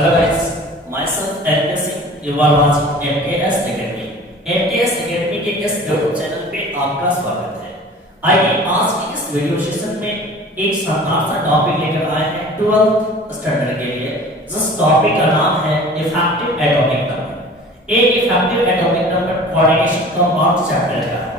Hello guys, myself LK Singh. You are watching MKS Academy. MKS Academy के इस YouTube channel पे आपका स्वागत है। आइए आज की इस वीडियो सेशन में एक शानदार सा टॉपिक लेकर आए हैं 12th स्टैंडर्ड के लिए, जिस टॉपिक का नाम है इफेक्टिव एटॉमिक नंबर। एक effective atomic number coordination compound chapter का है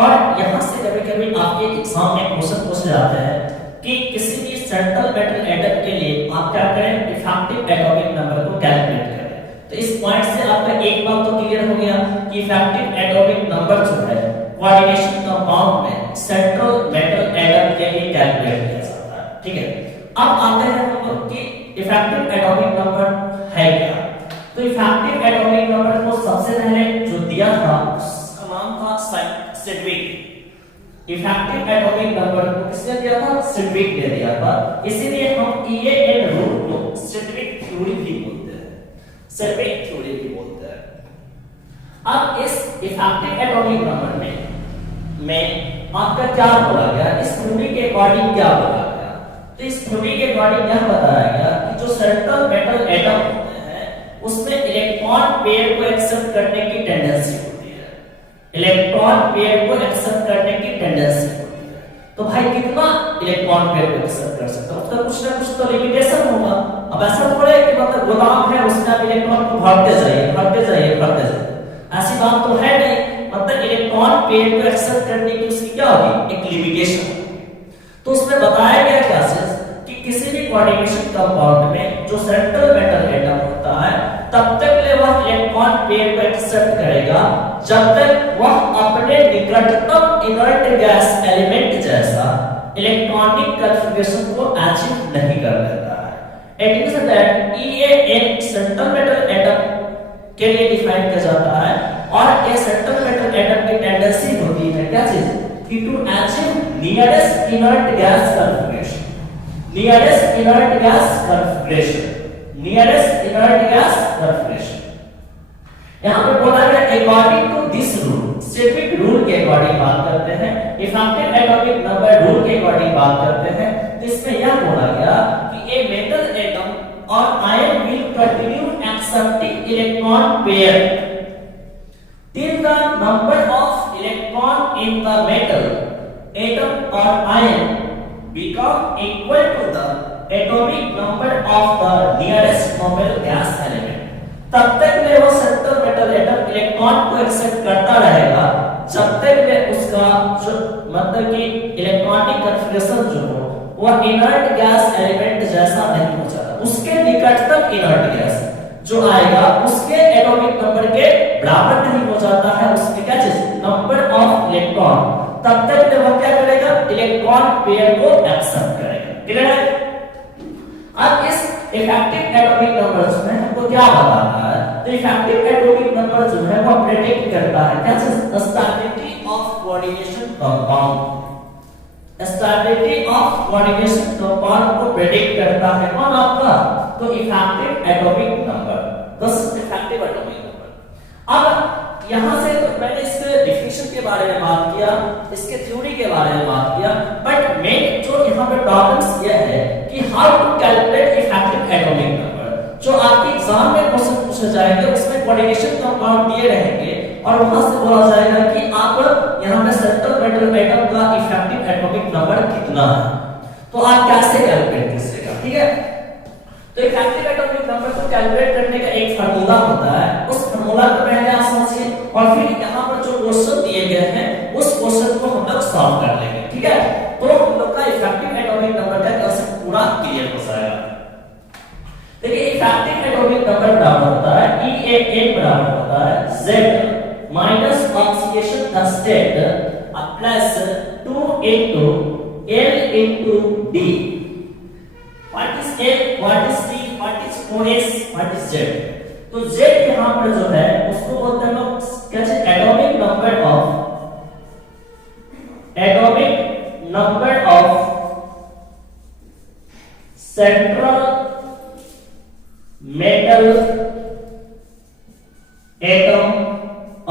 और यहाँ से कभी-कभी आपके एग्जाम में क्वेश्चन पूछे जाते हैं कि किसी भी सेंट्रल मेटल एटम के लिए आप क्या करें, इफेक्टिव एटॉमिक नंबर को कैलकुलेट करें। तो इस पॉइंट से आपका एक बात तो क्लियर हो गया कि इफेक्टिव एटॉमिक नंबर जो है कोऑर्डिनेशन कंपाउंड में सेंट्रल मेटल एटम के लिए कैलकुलेट किया जाता है। ठीक है, अब आते हैं हम लोग कि इफेक्टिव एटॉमिक नंबर है क्या। तो इफेक्टिव एटॉमिक नंबर को सबसे पहले जो दिया था उसका नाम था सिडविक। इफेक्टिव एटॉमिक नंबर को किसने दिया था? सिडविक ने दिया था। इसीलिए हम ईएएन रूल को सिडविक थ्योरी भी बोलते हैं, सिडविक थ्योरी भी बोलते हैं। अब इस इफेक्टिव एटॉमिक नंबर में आपका क्या बोला गया, इस थ्योरी के अकॉर्डिंग क्या बोला गया? तो इस थ्योरी के अकॉर्डिंग यह बताया गया कि जो सेंट्रल मेटल एटम होते हैं उसमें इलेक्ट्रॉन पेयर को एक्सेप्ट करने की टेंडेंसी होती है, इलेक्ट्रॉन पेयर को एक्सेप्ट करने की टेंडेंसी होती है। तो भाई कितना इलेक्ट्रॉन पेयर को एक्सेप्ट कर सकता है, उसका कुछ ना कुछ तो लिमिटेशन होगा। अब ऐसा थोड़ा है कि मतलब गोदाम है उसमें आप इलेक्ट्रॉन को भरते जाइए भरते जाइए भरते जाइए, ऐसी बात तो है नहीं। मतलब इलेक्ट्रॉन पेयर को एक्सेप्ट करने की उसकी क्या होगी, एक लिमिटेशन। तो उसमें बताया गया क्या कि किसी भी कोऑर्डिनेशन कंपाउंड में जो सेंट्रल मेटल एटम होता है तब तक ले वह इलेक्ट्रॉन पेयर को एक्सेप्ट करेगा जब तक वह अपने निकटतम इनर्ट गैस एलिमेंट जैसा इलेक्ट्रॉनिक कन्फिगरेशन को अचीव नहीं कर लेता है। It means that EAN central metal atom के लिए डिफाइन किया जाता है और ये सेंट्रल मेटल एटम की टेंडेंसी होती है क्या चीज कि to achieve nearest inert gas configuration, nearest inert gas configuration, nearest inert gas configuration. यहां पे बोला गया according to this rule, Sidgwick rule के अकॉर्डिंग बात करते हैं, इफेक्टिव एटॉमिक नंबर रूल के अकॉर्डिंग बात करते हैं। तो इसमें यह बोला गया कि ए मेटल एटम और ion will continue accepting electron pair till the number of electron in the metal atom or ion become equal to the atomic number of the nearest noble gas element। तब तक में वो central metal atom electron को accept करता रहेगा जब तक में उसका जो मतलब कि इलेक्ट्रॉनिक कन्फिगरेशन जो हो वह इनर्ट गैस एलिमेंट जैसा नहीं हो जाता, उसके निकटतम इनर्ट गैस जो आएगा उसके एटॉमिक नंबर के बराबर नहीं हो जाता है, उसके क्या चीज नंबर ऑफ इलेक्ट्रॉन। तब तक वो क्या करेगा, इलेक्ट्रॉन पेयर को एक्सेप्ट करेगा। क्लियर है? अब इस इफेक्टिव एटॉमिक नंबर में हमको क्या बताना है, तो इफेक्टिव एटॉमिक नंबर जो है वो प्रेडिक्ट करता है क्या चीज, stability of coordination compound, stability of coordination compound को प्रेडिक्ट करता है कौन आपका, तो इफेक्टिव एटॉमिक नंबर, बस इफेक्टिव एटॉमिक नंबर। अब यहां से तो मैंने इसके डेफिनेशन के बारे में बात किया, इसके थ्योरी के बारे में बात किया, बट मेन जो यहां पे प्रॉब्लम्स ये है कि how to calculate effective atomic number. जो आपके एग्जाम में क्वेश्चन पूछे जाएंगे उसमें कोऑर्डिनेशन कंपाउंड दिए रहेंगे और वहां से बोला जाएगा कि आप यहां पे सेंट्रल मेटल एटम का इफेक्टिव एटॉमिक नंबर कितना है, तो आप कैसे कैलकुलेट कीजिएगा। ठीक है, तो इफेक्टिव एटॉमिक नंबर को कैलकुलेट करने का एक फार्मूला होता है, उस फार्मूला को पहले आप समझिए और फिर यहां पर जो क्वेश्चन दिए गए हैं उस क्वेश्चन को हम लोग सॉल्व कर लेंगे। ठीक है, तो हम लोग का इफेक्टिव एटॉमिक नंबर का कांसेप्ट पूरा क्लियर हो जाएगा। देखिए इफेक्टिव एटॉमिक नंबर बराबर होता है ईएएन बराबर होता है Z minus oxidation state plus 2 into L into D। What is L, what is D, what is OS, what is Z? तो Z यहां पर जो है उसको बोलते हैं लोग क्या है, atomic number of central metal atom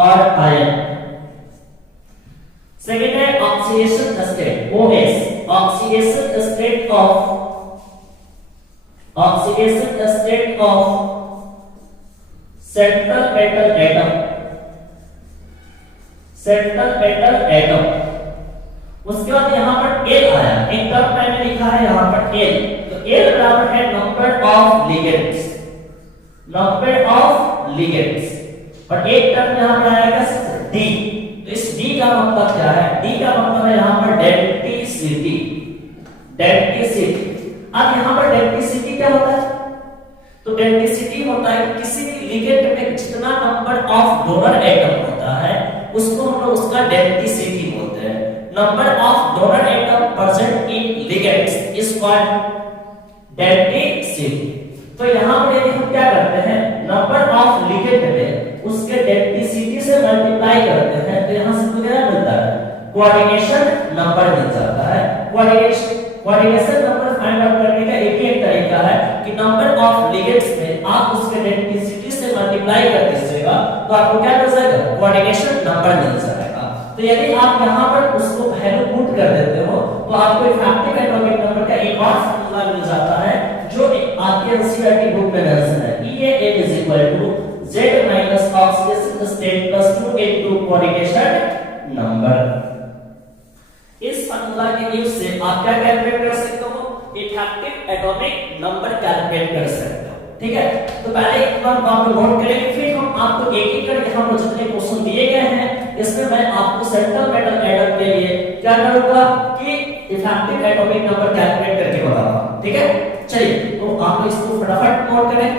और आयन। सेकेंड है oxidation state OS, oxidation state ligand of central metal atom, central metal atom. उसके बाद यहां पर एल आया, एक टर्म मैंने लिखा है यहां पर एल, तो एल बराबर है number of ligands, number of ligands. और एक टर्म यहां पर आएगा डी, तो इस डी का मतलब क्या है, डी का मतलब है यहां पर डेंसिटी, डेंसिटी। अब यहां पर डेंसिटी क्या होता है, तो डेंसिटी होता है किसी भी लिगेंड में जितना नंबर ऑफ डोनर एटम होता है उसको हम लोग उसका डेंसिटी बोलते हैं। Number of donor atom present in ligands is called density. तो यहां पर यदि हम क्या करते हैं, नंबर ऑफ लिगेंड में उसके डेंसिटी से मल्टीप्लाई करते हैं तो यहां से मुझे क्या मिलता है, कोऑर्डिनेशन नंबर मिल जाता है। कोऑर्डिनेशन नंबर फाइंड आउट करने का एक तरीका है कि नंबर ऑफ लिगेंड्स में आप उसके डेंसिटी से मल्टीप्लाई कर दीजिएगा तो आपको क्या मिल जाएगा, कोऑर्डिनेशन नंबर मिल जाएगा। तो यदि आप यहां पर उसको वैल्यू पुट कर देते हो तो आपको इफेक्टिव एटॉमिक नंबर का एक और फार्मूला मिल जाता है जो आपके एनसीईआरटी बुक में मेंशन है, EAM = Z - oxidation state + 2 * coordination number. इस फार्मूला के यूज से आप क्या कैलकुलेट कर सकते हो, इफेक्टिव एटॉमिक नंबर कैलकुलेट कर सकते हो। ठीक है, तो पहले एक बार आप नोट करेंगे, फिर हम आपको एक एक करके हम जितने क्वेश्चन दिए गए हैं इसमें मैं आपको सेंट्रल मेटल एटम के लिए क्या करूंगा कि इफेक्टिव एटॉमिक नंबर कैलकुलेट करके बताऊंगा। ठीक है, चलिए तो आप इसको फटाफट नोट करें।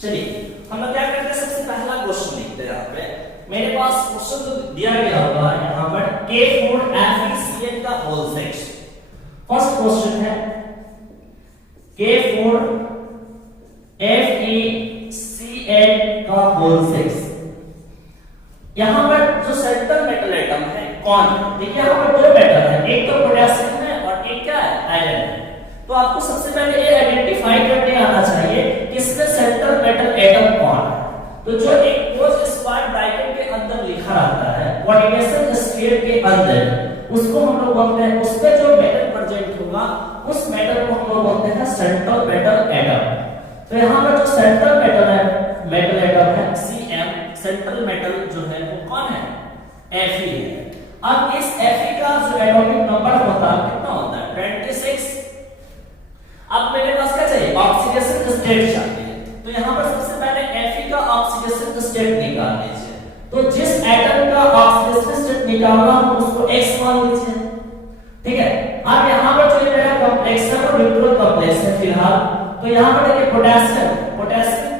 चलिए हम लोग क्या करते हैं, सबसे पहला क्वेश्चन लिखते हैं। यहाँ पे मेरे पास क्वेश्चन तो दिया गया होगा यहाँ पर K4FeCN का होल सेक्स। फर्स्ट क्वेश्चन है K4FeCN का होल सेक्स। यहाँ पर जो सेंट्रल मेटल एटम है कौन, देखिए यहाँ पर दो मेटल है, एक तो पोटेशियम है और एक क्या है, आयरन है। तो आपको सबसे पहले ये आइडेंटिफाई करने आना चाहिए कि इसमें सेंट्रल मेटल एटम कौन है। तो जो एक क्लोज स्क्वायर ब्रैकेट के अंदर लिखा रहता है कोऑर्डिनेशन स्फीयर के अंदर, उसको हम लोग बोलते हैं, उस पे जो मेटल प्रेजेंट होगा उस मेटल को हम लोग बोलते हैं सेंट्रल मेटल एटम। तो यहाँ पर जो सेंट्रल मेटल है, मेटल एटम है Cm, सेंट्रल मेटल जो है वो कौन है, Fe है। अब इस Fe का जो एटॉमिक नंबर होता है कितना होता है, 26। अब मेरे पास क्या चाहिए, ऑक्सीडेशन स्टेट चाहिए। तो यहाँ पर सबसे पहले Fe का ऑक्सीडेशन स्टेट निकाल लीजिए। तो जिस एटम का ऑक्सीडेशन स्टेट निकालना हो उसको X मान लीजिए। ठीक है, अब यहाँ पर जो मेरा कॉम्प्लेक्स है वो न्यूट्रल कॉम्प्लेक्स है फिलहाल। तो यहाँ पर देखिए पोटेशियम, पोटेशियम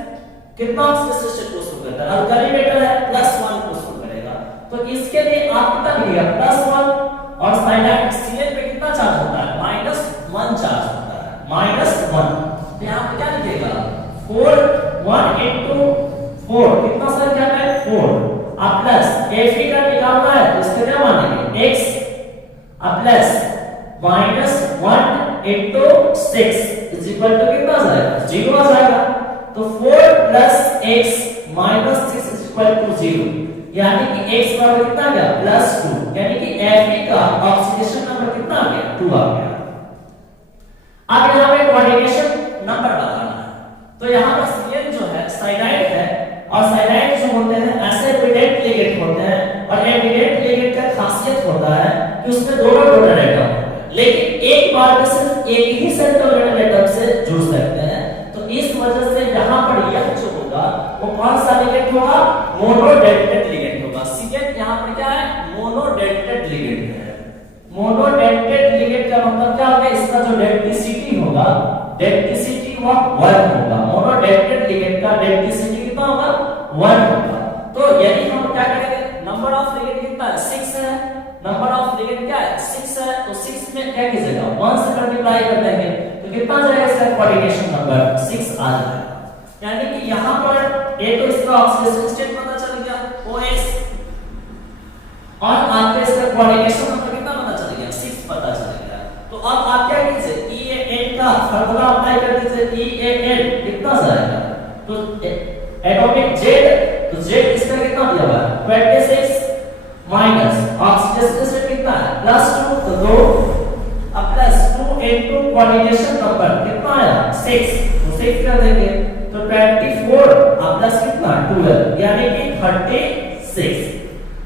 कितना ऑक्सीडेशन स्टेट को शो करता है, अल्कली मेटल है, +1 को शो करेगा। तो इसके लिए आप कितना लिखिएगा, +1, और साइनाइड Cl पे कितना चार्ज होता है, -1 चार्ज होता है, -1। तो यहाँ पे क्या लिखेगा, 4, 1 into 4 कितना सर क्या है, 4। अब प्लस Fe का निकालना है तो इसका क्या मानेंगे, x, अब plus -1 into 6 is equal to कितना आ जाएगा, 0 आ जाएगा। तो 4 + x - 6 इज इक्वल टू 0, यानी कि x बराबर कितना आ गया, +2, यानी कि Fe का ऑक्सीडेशन नंबर कितना आ गया, 2 आ गया। अब यहाँ पे कोऑर्डिनेशन नंबर बताना है। तो यहाँ पर Cn जो है साइनाइड है, और साइनाइड जो होते हैं ऐसे एविडेंट लिगेंड होते हैं, और एविडेंट लिगेंड का खासियत होता है कि उसमें दोनों डोनर एटम होते हैं, लेकिन एक बार में सिर्फ एक ही सेंट्रल मेटल एटम से जुड़ सकते हैं। तो इस वजह से यहाँ पर यह जो होगा वो कौन सा लिगेंड होगा, मोनोडेंटेड लिगेंड होगा। Cn यहाँ पर क्या है, मोनोडेंटेड लिगेंड है। मोनोडेंटेड लिगेंड का मतलब क्या होगा, इसका जो डेंसिटी होगा, डेंसिटी वह 1 होगा। मोनोडेंटेड लिगेंड का डेंसिटी कितना होगा, 1 होगा। तो यदि हम क्या करेंगे, नंबर ऑफ लिगेंड कितना है, 6 है, नंबर ऑफ लिगेंड क्या है, 6 है। तो 6 में क्या कीजिएगा, 1 से मल्टीप्लाई कर देंगे तो कितना जाएगा इसका कोऑर्डिनेशन नंबर, 6 आ जाएगा। यानी कि यहां पर ये तो इसका ऑक्सीडेशन स्टेट पता चल गया OS, और आपको इसका कोऑर्डिनेशन नंबर कितना पता चल गया 6 पता चल गया। तो अब आप क्या कीजिए EAN का फार्मूला अप्लाई कर दीजिए। EAN कितना जाएगा, तो एटॉमिक Z, तो Z इसका कितना दिया हुआ है 26 माइनस ऑक्सीडेशन स्टेट कितना है +2, तो 2 अब +2 इनटू कोऑर्डिनेशन नंबर कितना आया 6, तो 6 कर देंगे तो 24 अब प्लस कितना 12 यानी कि 36।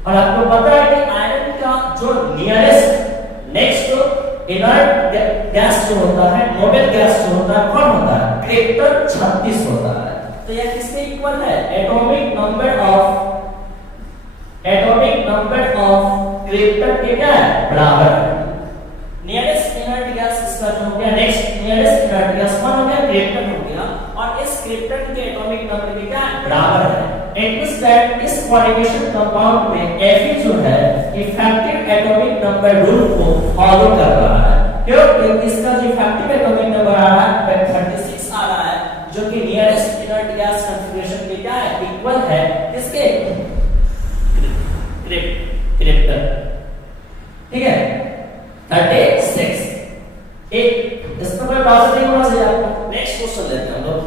और आपको पता है कि आयरन का जो नियरेस्ट नेक्स्ट इनर्ट गैस जो होता है, नोबल गैस जो होता है कौन होता है क्रिप्टन 36 होता है। तो यह किसके इक्वल है एटॉमिक नंबर ऑफ क्रिप्टन के क्या है बराबर है। नियरेस्ट इनर्ट गैस इसका जो हो गया नेक्स्ट नियरेस्ट इनर्ट गैस कौन हो गया क्रिप्टन हो गया, और इस क्रिप्टन के एटॉमिक नंबर के क्या है बराबर है। इट मींस दैट इस कोऑर्डिनेशन कंपाउंड में Fe जो है इफेक्टिव एटॉमिक नंबर रूल को फॉलो कर रहा है, क्योंकि इसका जो इफेक्टिव एटॉमिक नंबर आ रहा है 36 आ रहा है, जो कि नियरेस्ट इनर्ट गैस कॉन्फ़िगरेशन के क्या है इक्वल है किसके क्रिप्टन, ठीक है 36। एक इसका कोई प्रॉब्लम नहीं होना चाहिए आपको। नेक्स्ट क्वेश्चन लेते हैं हम लोग।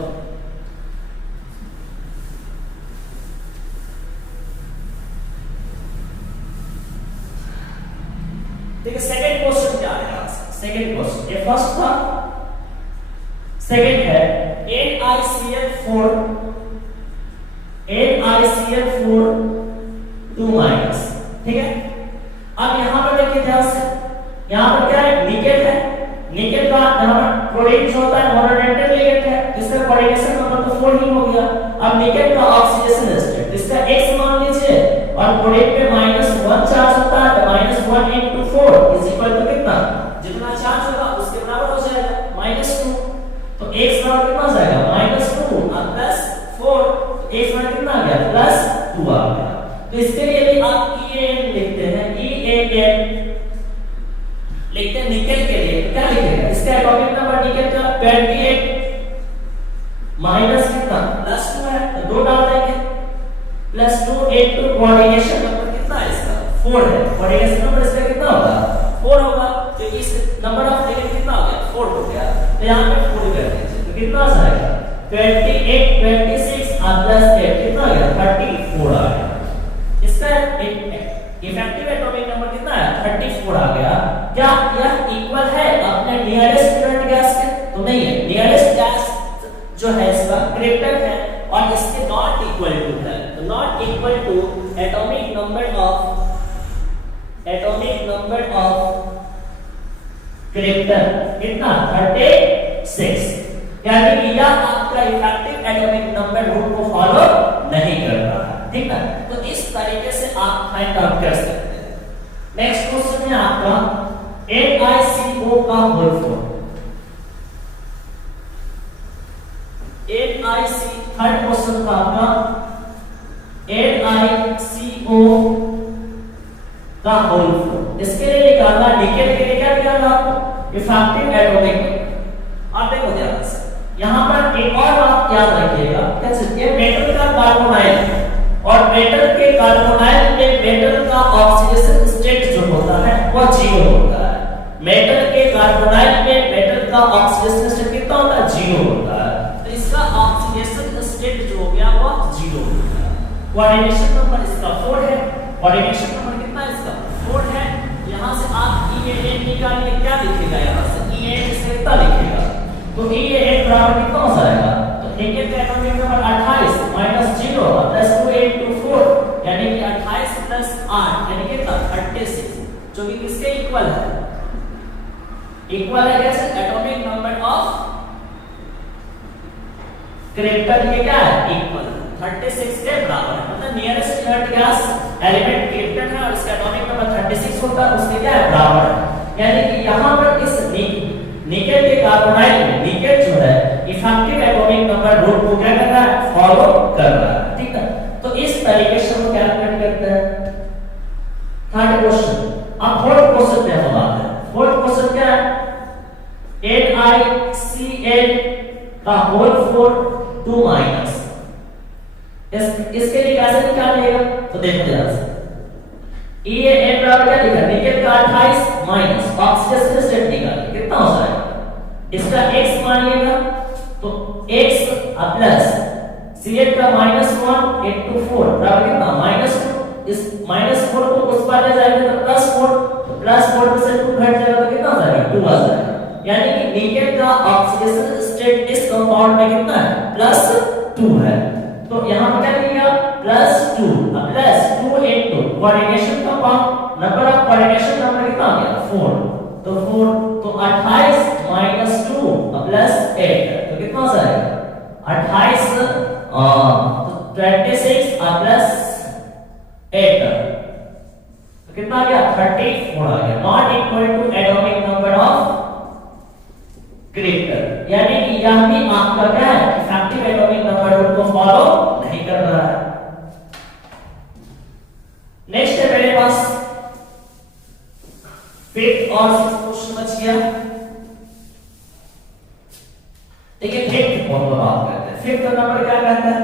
देखिए सेकंड क्वेश्चन क्या है यहां से। सेकंड क्वेश्चन ये फर्स्ट था, सेकंड है NiCl4 2 माइनस, ठीक है। अब यहां पर देखिए ध्यान से, यहां पर क्या है निकेल है, निकेल का यहां पर क्लोरीन जो होता है मोनोडेंटेट लिगेंड है, इसका कोऑर्डिनेशन नंबर तो 4 ही हो गया। अब निकेल का ऑक्सीडेशन स्टेट इसका x मान लीजिए, और क्लोरीन पे -1 चार्ज होता है, तो -1 into 4 इज इक्वल टू कितना, जितना चार्ज होगा उसके बराबर हो जाएगा -2, तो x बराबर कितना आ जाएगा -2 और +4, तो x बराबर कितना आ गया +2 आ गया। तो इसके लिए भी आप EAN लिखते हैं, EAN लिखते हैं निकेल के लिए, तो क्या लिखेगा इसका एटॉमिक नंबर निकेल का 28 माइनस कितना +2 है, तो 2 डाल देंगे +2 इनटू कोऑर्डिनेशन नंबर कितना है इसका 4 है, कोऑर्डिनेशन नंबर इसका कितना होगा 4 होगा, तो इस नंबर ऑफ लिगेंड कितना हो गया 4 हो गया, तो यहां पे 4 कर दीजिए, तो कितना आ जाएगा 28 26 और +8 कितना आ गया 34 आ गया। इसका इफेक्टिव एटॉमिक नंबर कितना है 34 आ गया। क्या यह इक्वल है अपने नियरेस्ट इनर्ट गैस के, तो नहीं है, नियरेस्ट गैस जो है इसका क्रिप्टन है और इसके नॉट इक्वल टू है, तो not equal to atomic number of krypton कितना 36, यानी कि यह आपका इफेक्टिव एटॉमिक नंबर रूल को फॉलो नहीं कर रहा है, ठीक है। तो इस तरीके से आप फाइंड आउट कर सकते हैं। नेक्स्ट क्वेश्चन है आपका NiCO का होल फॉर्म। थर्ड क्वेश्चन था आपका NiCO का होल फॉर्म। इसके लिए निकालना निकेल के लिए क्या निकालना आपको इफेक्टिव एटॉमिक नंबर। आप देखो ध्यान से, यहां पर एक और बात याद रखिएगा, कैसे ये मेटल का कार्बोनाइल है, और मेटल के कार्बोनाइल में मेटल का ऑक्सीडेशन स्टेट जो होता है वह 0 होता है। मेटल के कार्बोनाइल में मेटल का ऑक्सीडेशन स्टेट कितना होता है 0 होता है, तो इसका ऑक्सीडेशन स्टेट जो हो गया वह 0 होता है। कोऑर्डिनेशन नंबर इसका 4 है, कोऑर्डिनेशन नंबर कितना है इसका 4 है। यहां से आप EAN निकालिए, क्या लिखेगा यहां से EAN इसका कितना लिखेगा, तो EAN बराबर कितना हो जाएगा, तो निकेल का एटॉमिक नंबर 28 -0 +2 into 4 यानी कि 28 + 8 यानी कि 36, जो कि किसके इक्वल है, इक्वल है कैसे एटॉमिक नंबर ऑफ क्रिप्टन के क्या है इक्वल 36 के बराबर है, मतलब nearest inert gas element krypton है और इसका एटॉमिक नंबर 36 होता है, उसके क्या है बराबर है। यानी कि यहां पर इस निकेल के कार्बोनाइल में निकेल जो है इफेक्टिव एटॉमिक नंबर रूल को क्या कर रहा है फॉलो कर रहा है, ठीक है। तो इस तरीके से हम कैलकुलेट करते हैं। Third question. अब फोर्थ क्वेश्चन पे हम आते हैं। फोर्थ क्वेश्चन क्या है, NiCl का होल फॉर 2 माइनस, इसके लिए कैसे निकालेगा तो देखो ध्यान से ये n बराबर क्या लिखा निकेल का 28 माइनस ऑक्सीडेशन स्टेट निकालिए कितना हो जाएगा इसका x मानिएगा तो x प्लस Cl का -1 into 4 बराबर कितना -2 इस -4 को उस पार ले जाएंगे तो +4 तो +4 में से 2 घट जाएगा तो कितना आ जाएगा 2 आ जाएगा यानी कि निकेल का ऑक्सीडेशन स्टेट इस कंपाउंड में कितना है +2 है तो यहां पर क्या लिखा +2 +2 into coordination compound number of coordination number कितना आ गया 4 तो 4 तो 28 -2 +8 तो कितना हो जाएगा 28 तो 26 +8 तो कितना आ गया 34 आ गया not equal to atomic number of krypton यानी कि यह भी आपका क्या है इफेक्टिव एटॉमिक नंबर रूल को फॉलो नहीं कर रहा है नेक्स्ट है मेरे पास फिफ्थ और सिक्स्थ क्वेश्चन बच गया देखिए फिफ्थ को बात करते हैं फिफ्थ नंबर क्या कहता है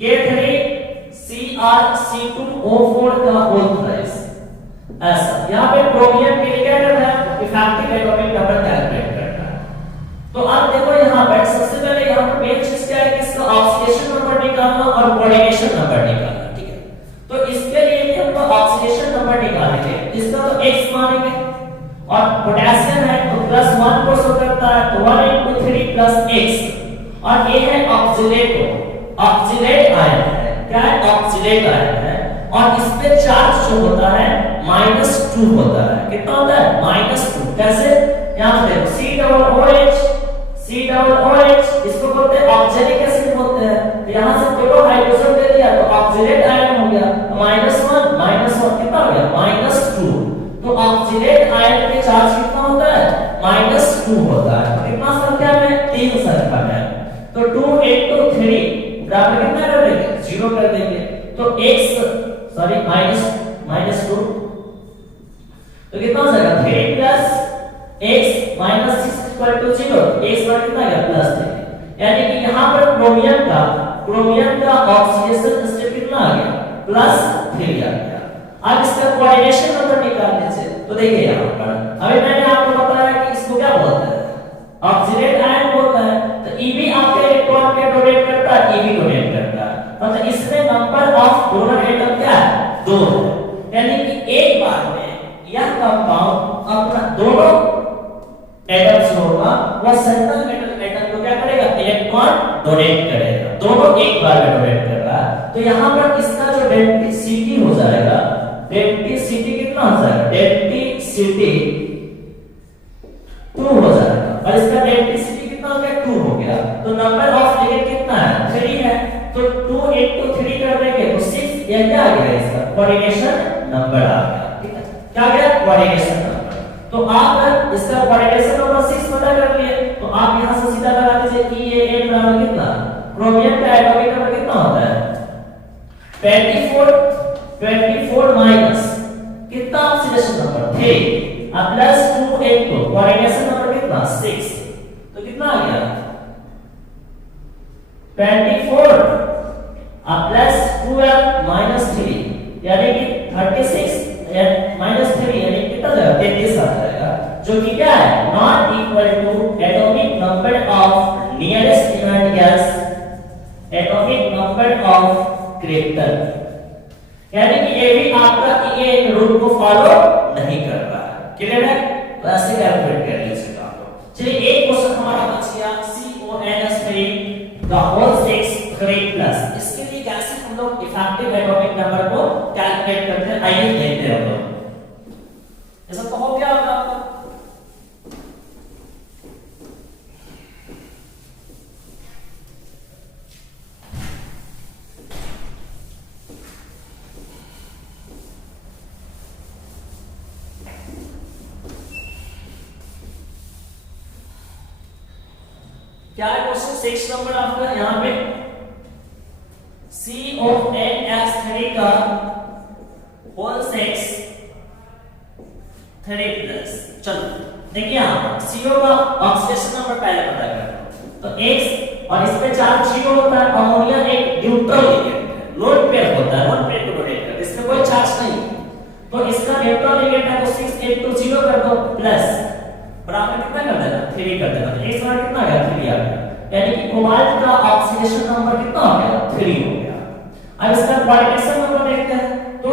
K3CrC2O4 का होल थ्राइस ऐसा यहां पे क्रोमियम के लिए क्या करना है इफेक्टिव एटॉमिक नंबर कैलकुलेट करना है तो अब देखो यहां पर सबसे पहले यहां पर मेन चीज क्या है कि इसका ऑक्सीडेशन नंबर निकालना और कोऑर्डिनेशन नंबर निकालना ठीक है तो इसके लिए हम लोग ऑक्सीडेशन नंबर निकालेंगे इसका तो x मानेंगे और पोटेशियम है तो +1 को शो करता है तो 1 into 3 + x और ये है ऑक्सीलेट आयन है क्या है ऑक्सीलेट आयन है और इस पे चार्ज जो होता है -2 होता है कितना होता है -2 कैसे यहां पे C OOH इसको बोलते हैं ऑक्जेलिक एसिड बोलते हैं तो यहां से दो हाइड्रोजन दे दिया तो ऑक्सीलेट आयन हो गया -1 कितना हो गया -2 तो ऑक्सीलेट आयन के चार्ज कितना होता है -2 होता है कितना संख्या में 3 संख्या में तो 2 into 3 बराबर कितना कर देंगे 0 कर देंगे तो x सॉरी -2 तो कितना हो जाएगा 3 plus x minus 6 equal to 0 x बराबर कितना आ गया प्लस 3 यानी कि यहां पर क्रोमियम का ऑक्सीडेशन स्टेट कितना आ गया +3 आ गया अब इसका कोऑर्डिनेशन नंबर निकालने से तो देखिए यहां पर अभी मैंने आपको बताया कि इसको क्या बोलते हैं ऑक्सीडेट आयन बोलते हैं तो Eb आपके इलेक्ट्रॉन के डोनेट करता है Eb डोनेट करता है मतलब इसमें नंबर ऑफ डोनर एटम क्या है 2 है यानी कि एक बार में यह कंपाउंड अपना दोनों एटम्स होगा वह सेंट्रल मेटल एटम को क्या करेगा इलेक्ट्रॉन डोनेट करेगा दोनों एक बार में डोनेट कर रहा है तो यहां पर इसका जो डेंसिटी हो जाएगा डेंसिटी कितना हो जाएगा डेंसिटी 2 हो जाएगा और इसका डेंसिटी कितना हो गया 2 हो गया तो नंबर ऑफ लिगेंड कितना है 3 है तो 2 into 3 कर देंगे तो 6 ये क्या आ गया इसका कोऑर्डिनेशन नंबर आ गया ठीक है क्या आ गया कोऑर्डिनेशन नंबर तो आप इसका कोऑर्डिनेशन नंबर 6 पता कर लिए तो आप यहां से सीधा लगा दीजिए कि ये a बराबर कितना क्रोमियम का एटॉमिक नंबर कितना होता है 24 माइनस कितना oxidation number 3 plus 2 into coordination number कितना 6 तो कितना आ गया 24 प्लस 12 माइनस 3 यानी कि 36 माइनस 3 यानी कितना आ जाएगा 33 आ जाएगा जो कि क्या है not equal to atomic number of nearest inert gas atomic number of krypton यानी कि ये भी आपका ये रूल को फॉलो नहीं कर रहा है क्लियर है तो ऐसे कैलकुलेट कर लीजिएगा आप लोग चलिए एक क्वेश्चन हमारा बच गया CONS3 द होल 6 3 प्लस इसके लिए कैसे हम लोग इफेक्टिव एटॉमिक नंबर को कैलकुलेट करते हैं आइए देखते हैं हम लोग ऐसा तो हो गया होगा आपको क्या है क्वेश्चन 6 नंबर आपका यहां पे CONS3 का होल 6 3 प्लस चलो देखिए यहां CO का ऑक्सीडेशन नंबर पहले पता करना तो X और इस पे चार्ज 0 होता है अमोनिया एक न्यूट्रल ऑक्सीडेशन नंबर कितना हो गया 3 हो गया। अब इसका क्वालिटेशन नंबर देखते हैं। तो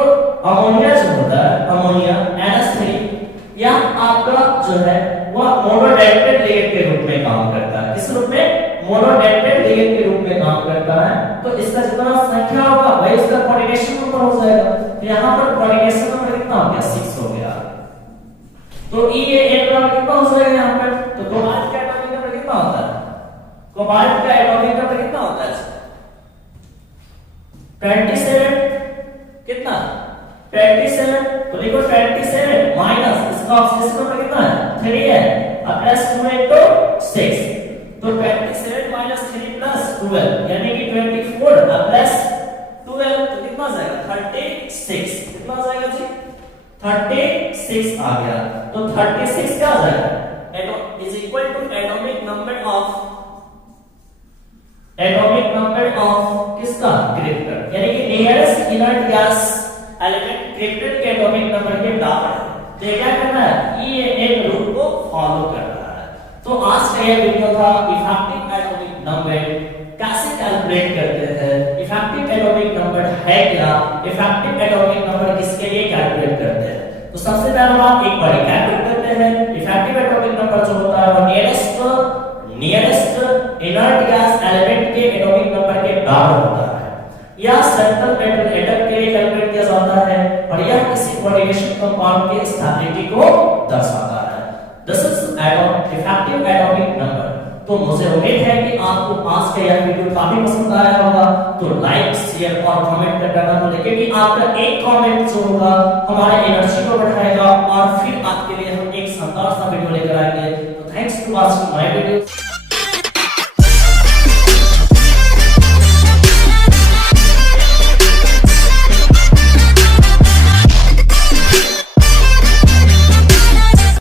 अमोनिया जो होता है अमोनिया NH3 या आपका जो है वह मोनोडेंटेट लिगेंड के रूप में काम करता है। किस रूप में मोनोडेंटेट लिगेंड के रूप में काम करता है। तो इसका जितना संख्या होगा वही उसका क्वालिटेशन नंबर हो जाएगा। तो यहां पर क्वालिटेशन नंबर कितना हो गया 6 हो गया। तो ये एटॉमिक कितना हो जाएगा यहां पर। तो कोबाल्ट का एटॉमिक नंबर कितना होता है कोबाल्ट का एटॉमिक नंबर कितना होता है 27 कितना 27। तो देखो 27 माइनस इसका ऑक्सीडेशन नंबर कितना है 3 है और प्लस 2 इनटू 6। तो 27 माइनस 3 प्लस 12 यानी कि 24 और प्लस 12 तो कितना आ जाएगा 36। कितना आ जाएगा जी 36 आ गया। तो 36 क्या आ जाएगा is equal to atomic number of किसका क्रिप्टन यानी कि nearest inert gas element krypton के एटॉमिक नंबर के बराबर है। तो ये क्या कर रहा है ये एक रूल को फॉलो कर रहा है। तो आज का ये वीडियो था इफेक्टिव एटॉमिक नंबर कैसे कैलकुलेट करते हैं, इफेक्टिव एटॉमिक नंबर है क्या, इफेक्टिव एटॉमिक नंबर किसके लिए कैलकुलेट करते हैं। तो सबसे पहले बात एक बार कैलकुलेट करते हैं। इफेक्टिव एटॉमिक नंबर जो होता है वो नियरेस्ट इनर्ट गैस एलिमेंट के एटॉमिक नंबर के बराबर होता है। यह सेंट्रल मेटल एटम के लिए कैलकुलेट किया जाता है और यह किसी कोऑर्डिनेशन कंपाउंड के स्टेबिलिटी को दर्शाता है। This is effective atomic number. तो मुझे उम्मीद है कि आपको आज का यह वीडियो काफी पसंद आया होगा। तो लाइक शेयर और कमेंट करना ना भूलें क्योंकि आपका एक कमेंट जो होगा हमारे एनर्जी को बढ़ाएगा और फिर आपके लिए हम एक शानदार सा वीडियो लेकर आएंगे। तो thanks to watching my video.